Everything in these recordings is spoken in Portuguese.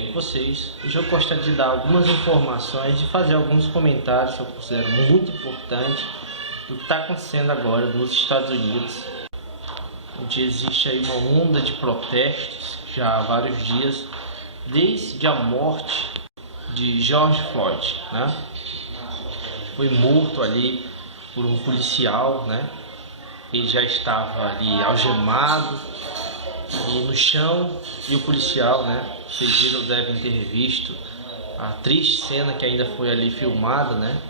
bem com vocês? Hoje eu gostaria de dar algumas informações e fazer alguns comentários que eu considero muito importantes do que está acontecendo agora nos Estados Unidos, onde existe aí uma onda de protestos já há vários dias, desde a morte de George Floyd, né? Foi morto ali por um policial, né? Ele já estava ali algemado e no chão, e o policial, né? Vocês viram, devem ter visto a triste cena que ainda foi ali filmada, né?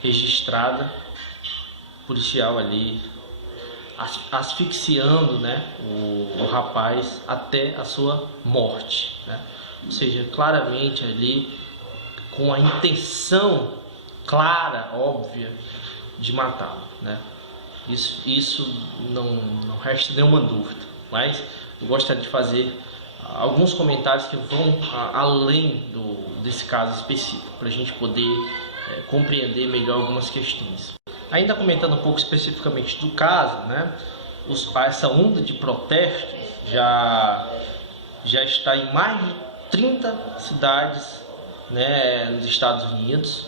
Registrada, o policial ali asfixiando, né? O rapaz até a sua morte, né? Ou seja, claramente ali com a intenção clara, óbvia de matá-lo, né? Isso não resta nenhuma dúvida, mas eu gostaria de fazer alguns comentários que vão além desse caso específico, para a gente poder compreender melhor algumas questões. Ainda comentando um pouco especificamente do caso, né? Essa onda de protestos já está em mais de 30 cidades, né, nos Estados Unidos.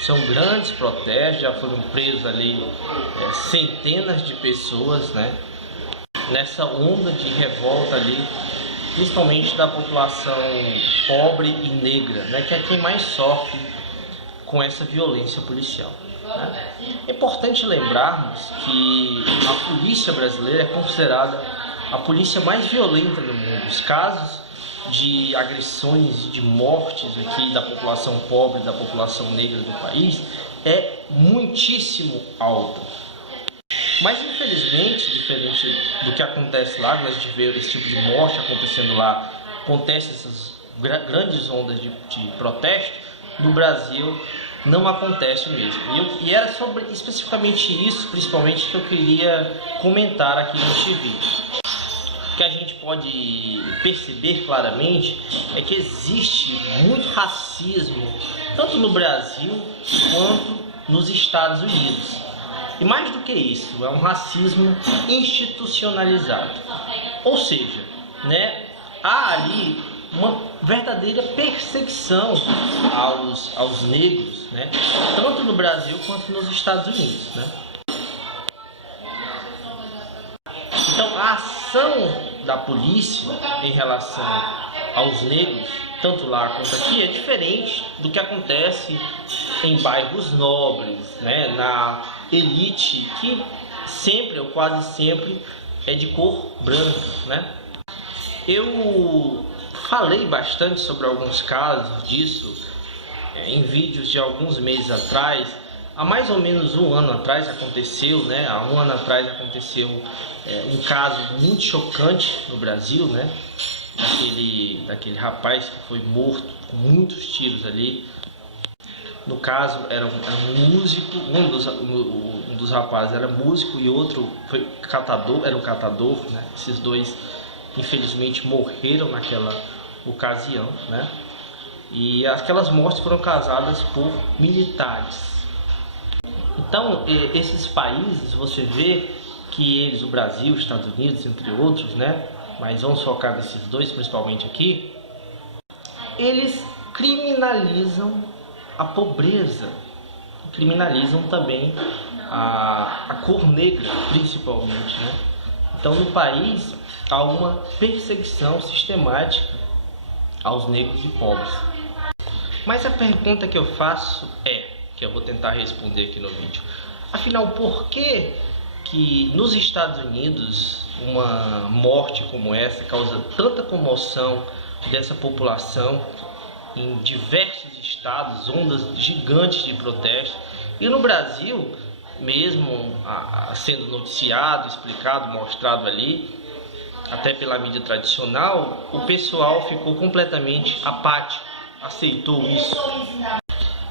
São grandes protestos, já foram presos ali centenas de pessoas, né, nessa onda de revolta ali, principalmente da população pobre e negra, né, que é quem mais sofre com essa violência policial, né? É importante lembrarmos que a polícia brasileira é considerada a polícia mais violenta do mundo. Os casos de agressões, de mortes aqui da população pobre, da população negra do país é muitíssimo alta. Mas infelizmente, diferente do que acontece lá, quando a gente vê esse tipo de morte acontecendo lá, acontecem essas grandes ondas de protesto, no Brasil não acontece o mesmo. E era sobre especificamente isso, principalmente, que eu queria comentar aqui neste vídeo. O que a gente pode perceber claramente é que existe muito racismo, tanto no Brasil quanto nos Estados Unidos. E mais do que isso, é um racismo institucionalizado. Ou seja, né, há ali uma verdadeira perseguição aos negros, né, tanto no Brasil quanto nos Estados Unidos, né? Então, a ação da polícia em relação aos negros, tanto lá quanto aqui, é diferente do que acontece em bairros nobres, né, na elite, que sempre ou quase sempre é de cor branca, né? Eu falei bastante sobre alguns casos disso em vídeos de alguns meses atrás. Há mais ou menos um ano atrás aconteceu, né? Há um ano atrás aconteceu um caso muito chocante no Brasil, né? Daquele rapaz que foi morto com muitos tiros ali. No caso, era um músico, um dos rapazes era músico e outro era um catador, né? Esses dois, infelizmente, morreram naquela ocasião, né? E aquelas mortes foram causadas por militares. Então, esses países, você vê que eles, o Brasil, os Estados Unidos, entre outros, né? Mas vamos focar nesses dois, principalmente aqui, eles criminalizam a pobreza, criminalizam também a cor negra, principalmente, né? Então, no país, há uma perseguição sistemática aos negros e pobres. Mas a pergunta que eu faço que eu vou tentar responder aqui no vídeo, afinal, por que nos Estados Unidos uma morte como essa causa tanta comoção dessa população em diversos estados, ondas gigantes de protesto, e no Brasil, mesmo sendo noticiado, explicado, mostrado ali, até pela mídia tradicional, o pessoal ficou completamente apático, aceitou isso.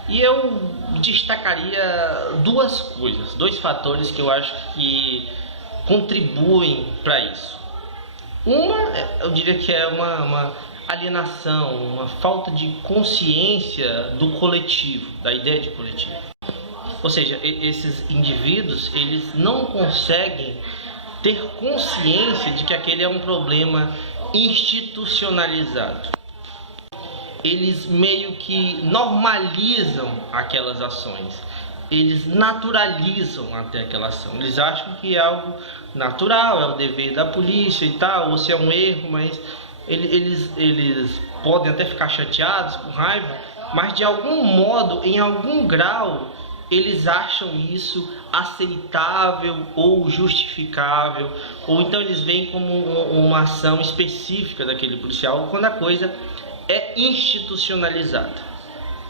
E eu destacaria duas coisas, dois fatores que eu acho que contribuem para isso. Uma, eu diria que é uma alienação, uma falta de consciência do coletivo, da ideia de coletivo. Ou seja, esses indivíduos, eles não conseguem ter consciência de que aquele é um problema institucionalizado. eles meio que normalizam aquelas ações. Eles naturalizam até aquela ação. Eles acham que é algo natural, é o dever da polícia e tal, ou se é um erro, mas eles podem até ficar chateados, com raiva, mas de algum modo, em algum grau, eles acham isso aceitável ou justificável, ou então eles veem como uma ação específica daquele policial, quando a coisa é institucionalizada.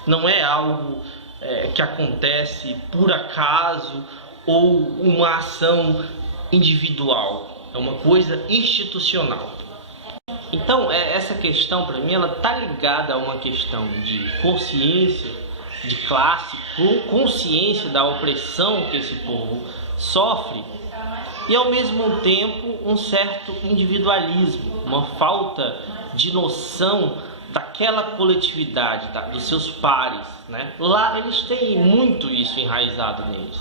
Não é algo que acontece por acaso ou uma ação individual, é uma coisa institucional. Então essa questão para mim ela tá ligada a uma questão de consciência de classe, consciência da opressão que esse povo sofre e ao mesmo tempo um certo individualismo, uma falta de noção daquela coletividade, dos seus pares, né? Lá eles têm muito isso enraizado neles.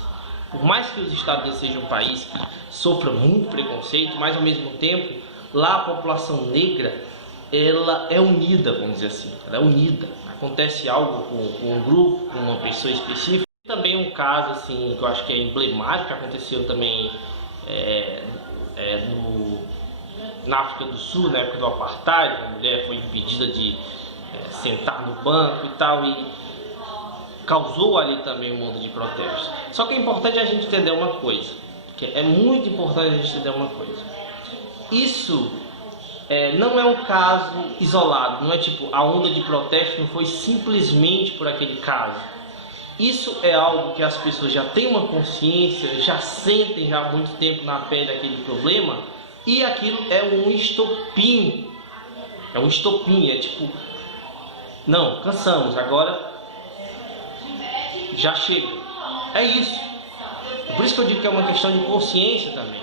Por mais que os Estados Unidos sejam um país que sofra muito preconceito, mas ao mesmo tempo lá a população negra ela é unida, vamos dizer assim, ela é unida. Acontece algo com um grupo, com uma pessoa específica. Também um caso assim que eu acho que é emblemático, que aconteceu também na África do Sul, na época do apartheid, a mulher foi impedida de sentar no banco e tal, e causou ali também um monte de protestos. Só que é importante a gente entender uma coisa, que é muito importante a gente entender uma coisa. Isso não é um caso isolado, não é tipo a onda de protesto não foi simplesmente por aquele caso. Isso é algo que as pessoas já têm uma consciência, já sentem já há muito tempo na pele daquele problema, e aquilo é um estopim. É um estopim, é tipo, não, cansamos, agora já chega. É isso. Por isso que eu digo que é uma questão de consciência também.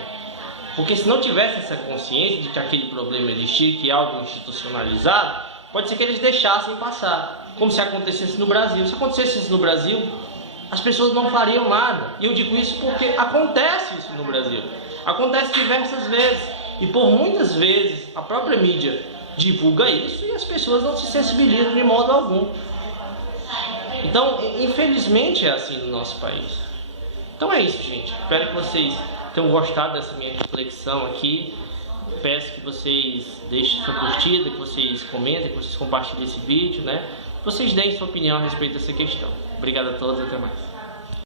Porque se não tivesse essa consciência de que aquele problema existia, que é algo institucionalizado, pode ser que eles deixassem passar, como se acontecesse no Brasil. Se acontecesse isso no Brasil, as pessoas não fariam nada. E eu digo isso porque acontece isso no Brasil. Acontece diversas vezes. E por muitas vezes a própria mídia divulga isso e as pessoas não se sensibilizam de modo algum. Então, infelizmente é assim no nosso país. Então é isso, gente. Espero que vocês tenham gostado dessa minha reflexão aqui. Peço que vocês deixem sua curtida, que vocês comentem, que vocês compartilhem esse vídeo, né? Que vocês deem sua opinião a respeito dessa questão. Obrigado a todos e até mais.